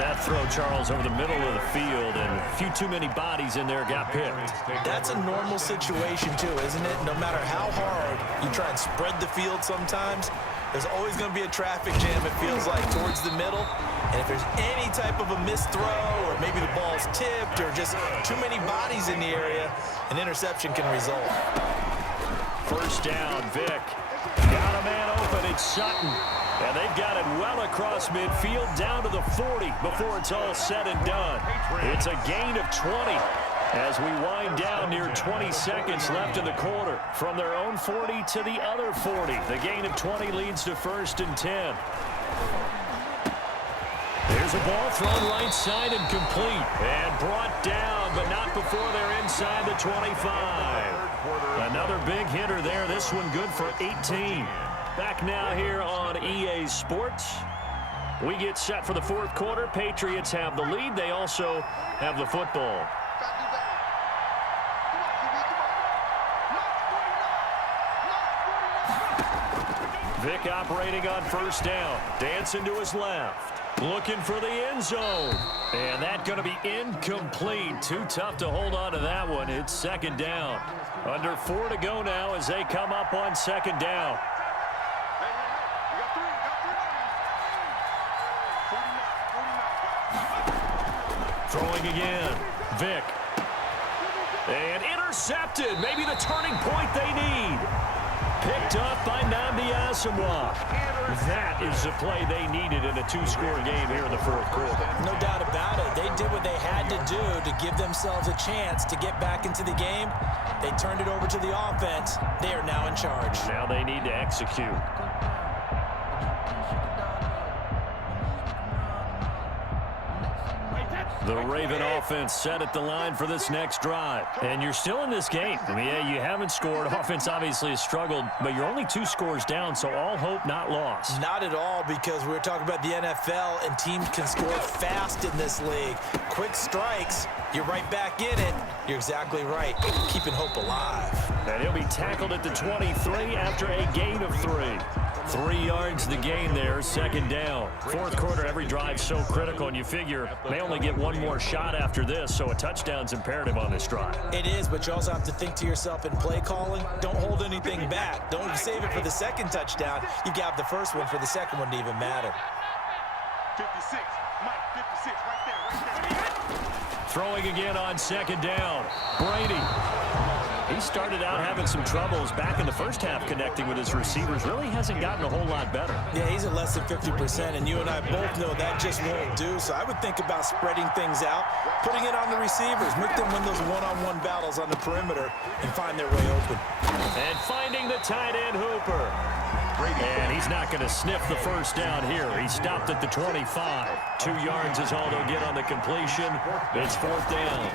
That throw, Charles, over the middle of the field, and a few too many bodies in there got picked. That's a normal situation, too, isn't it? No matter how hard you try and spread the field sometimes, there's always going to be a traffic jam, it feels like, towards the middle. And if there's any type of a missed throw, or maybe the ball's tipped, or just too many bodies in the area, an interception can result. First down, Vick. Got a man open, it's Sutton. And they've got it well across midfield down to the 40 before it's all said and done. It's a gain of 20 as we wind down near 20 seconds left in the quarter. From their own 40 to the other 40. The gain of 20 leads to 1st and 10. There's a ball thrown right side and complete. And brought down, but not before they're inside the 25. Another big hitter there. This one good for 18. Back now here on EA Sports. We get set for the 4th quarter. Patriots have the lead. They also have the football. Vick operating on 1st down. Dancing to his left. Looking for the end zone. And that's going to be incomplete. Too tough to hold on to that one. It's 2nd down. Under 4 to go now as they come up on 2nd down. Throwing again. Vick. And intercepted. Maybe the turning point they need. Picked up by Nnamdi Asomugha. That is the play they needed in a 2-score game here in the 4th quarter. No doubt about it. They did what they had to do to give themselves a chance to get back into the game. They turned it over to the offense. They are now in charge. Now they need to execute. The Raven offense set at the line for this next drive. And you're still in this game. I mean, yeah, you haven't scored. Offense obviously has struggled, but you're only 2 scores down, so all hope not lost. Not at all, because we're talking about the NFL, and teams can score fast in this league. Quick strikes, you're right back in it. You're exactly right. Keeping hope alive. And he'll be tackled at the 23 after a gain of 3. 3 yards the gain there, 2nd down. 4th quarter, every drive so critical, and you figure they only get one more shot after this, so a touchdown's imperative on this drive. It is, but you also have to think to yourself in play calling, don't hold anything back. Don't save it for the 2nd touchdown. You got the 1st one for the 2nd one to even matter. 56, Mike, 56, right there. Throwing again on 2nd down. Brady. He started out having some troubles back in the first half connecting with his receivers. Really hasn't gotten a whole lot better. Yeah, he's at less than 50%, and you and I both know that just won't do. So I would think about spreading things out, putting it on the receivers, make them win those one-on-one battles on the perimeter, and find their way open. And finding the tight end Hooper. And he's not going to sniff the 1st down here. He stopped at the 25. 2 yards is all they'll get on the completion. It's 4th down.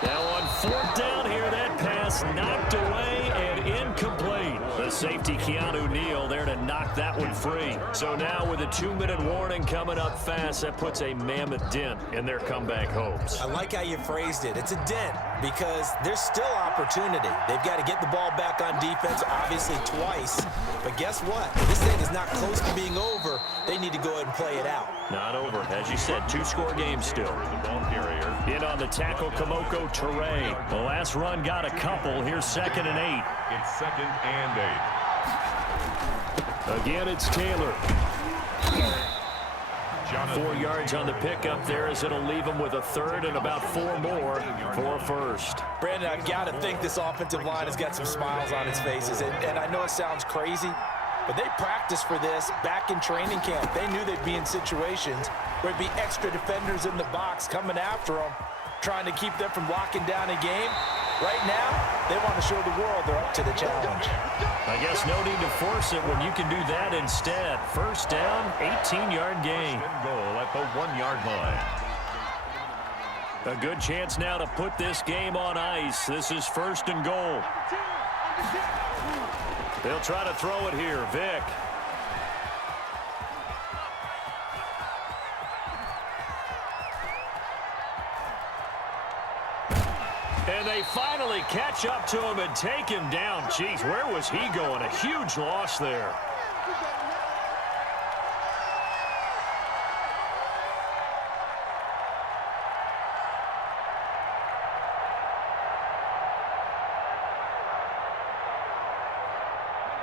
Now on 4th down here, that pass knocked away and incomplete. The safety, Keanu Neal, there to knock that one free. So now with a 2-minute warning coming up fast, that puts a mammoth dent in their comeback hopes. I like how you phrased it. It's a dent because there's still opportunity. They've got to get the ball back on defense, obviously twice. But guess what? This thing is not close to being over. They need to go ahead and play it out. Not over. As you said, 2-score game still. In on the tackle, Kamoko Toure. The last run got a couple. Here's 2nd and 8. It's 2nd and 8. Again, it's Taylor. 4 yards on the pickup there as it'll leave him with a 3rd and about 4 more for a 1st. Brandon, I've got to think this offensive line has got some smiles on its faces. And I know it sounds crazy, but they practiced for this back in training camp. They knew they'd be in situations where there'd be extra defenders in the box coming after them, trying to keep them from locking down a game. Right now, they want to show the world they're up to the challenge. I guess no need to force it when you can do that instead. 1st down, 18-yard gain. Goal at the 1-yard line. A good chance now to put this game on ice. This is 1st and goal. They'll try to throw it here. Vick. And they finally catch up to him and take him down. Jeez, where was he going? A huge loss there.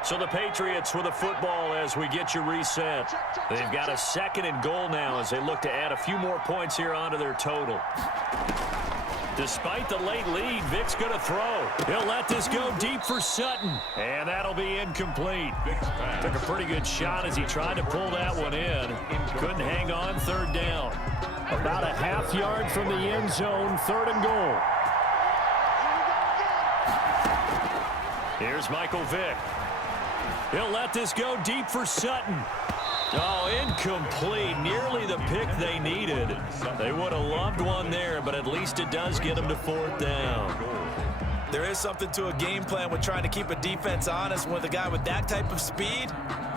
So the Patriots with the football as we get you reset. They've got a 2nd and goal now as they look to add a few more points here onto their total. Despite the late lead, Vic's going to throw. He'll let this go deep for Sutton. And that'll be incomplete. Took a pretty good shot as he tried to pull that one in. Couldn't hang on 3rd down. About a half yard from the end zone, 3rd and goal. Here's Michael Vick. He'll let this go deep for Sutton. Oh, incomplete. Nearly the pick they needed. They would have loved one there, but at least it does get them to 4th down. There is something to a game plan with trying to keep a defense honest. With a guy with that type of speed,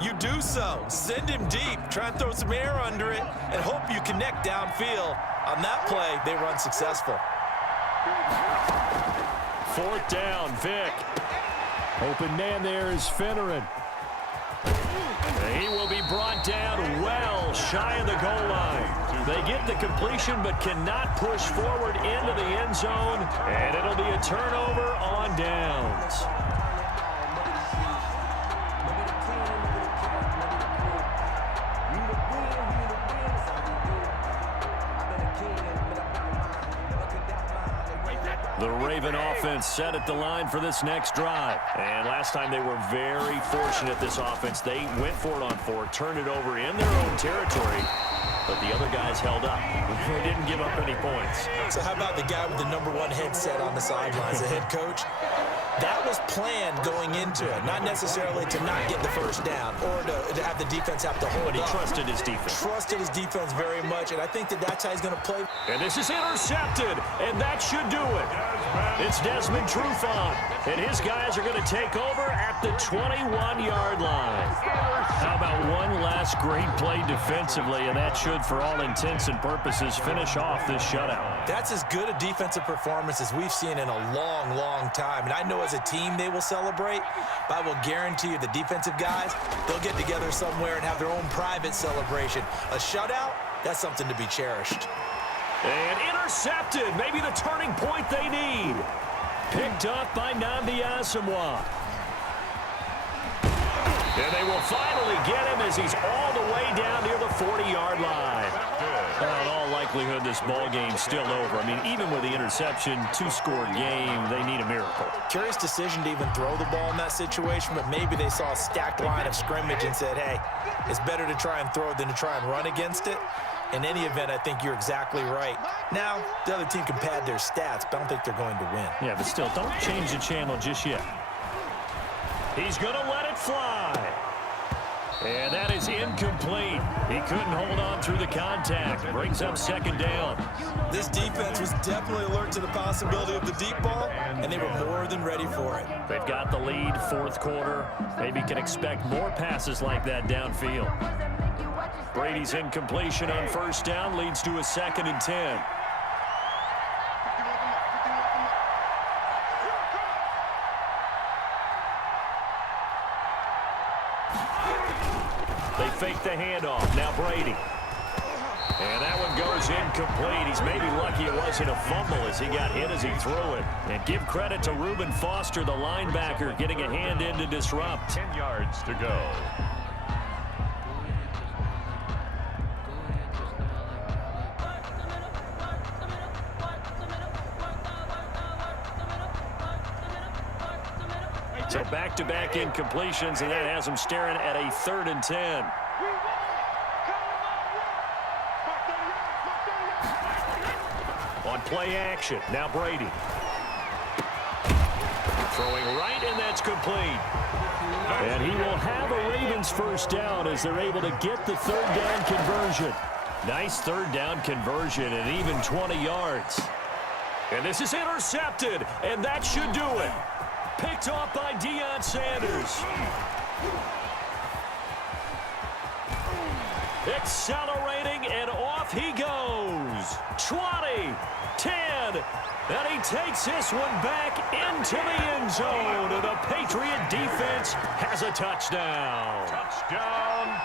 you do so. Send him deep. Try and throw some air under it and hope you connect downfield. On that play, they run successful. 4th down, Vick. Open man there is Finneran. He will be brought down well shy of the goal line. They get the completion but cannot push forward into the end zone, and it'll be a turnover on downs. The Raven offense set at the line for this next drive. And last time they were very fortunate, this offense. They went for it on 4, turned it over in their own territory, but the other guys held up. They didn't give up any points. So how about the guy with the #1 headset on the sidelines, the head coach? That was planned going into it, not necessarily to not get the 1st down or to have the defense have to hold But he up. trusted his defense. Trusted his defense very much, and I think that's how he's going to play. And this is intercepted, and that should do it. It's Desmond Trufant, and his guys are going to take over at the 21-yard line. How about one last great play defensively, and that should, for all intents and purposes, finish off this shutout. That's as good a defensive performance as we've seen in a long, long time. And I know as a team they will celebrate, but I will guarantee you the defensive guys, they'll get together somewhere and have their own private celebration. A shutout, that's something to be cherished. And intercepted, maybe the turning point they need. Picked up by Nnamdi Asomugha. And they will finally get him as he's all the way down near the 40-yard line. In all likelihood, this ball game's still over. I mean, even with the interception, 2-score game, they need a miracle. Curious decision to even throw the ball in that situation, but maybe they saw a stacked line of scrimmage and said, hey, it's better to try and throw than to try and run against it. In any event, I think you're exactly right. Now, the other team can pad their stats, but I don't think they're going to win. Yeah, but still, don't change the channel just yet. He's going to let it fly. And that is incomplete. He couldn't hold on through the contact. Brings up 2nd down. This defense was definitely alert to the possibility of the deep ball, and they were more than ready for it. They've got the lead, 4th quarter. Maybe can expect more passes like that downfield. Brady's incompletion on 1st down leads to a 2nd and 10. They fake the handoff. Now Brady. And that one goes incomplete. He's maybe lucky it wasn't a fumble as he got hit as he threw it. And give credit to Reuben Foster, the linebacker, getting a hand in to disrupt. 10 yards to go. So back-to-back incompletions, and that has them staring at a 3rd and 10. On play action, now Brady. Throwing right, and that's complete. And he will have a Ravens 1st down as they're able to get the 3rd down conversion. Nice 3rd down conversion and even 20 yards. And this is intercepted, and that should do it. Picked off by Deion Sanders. Accelerating, and off he goes. 20, 10, and he takes this one back into the end zone. And the Patriot defense has a touchdown. Touchdown.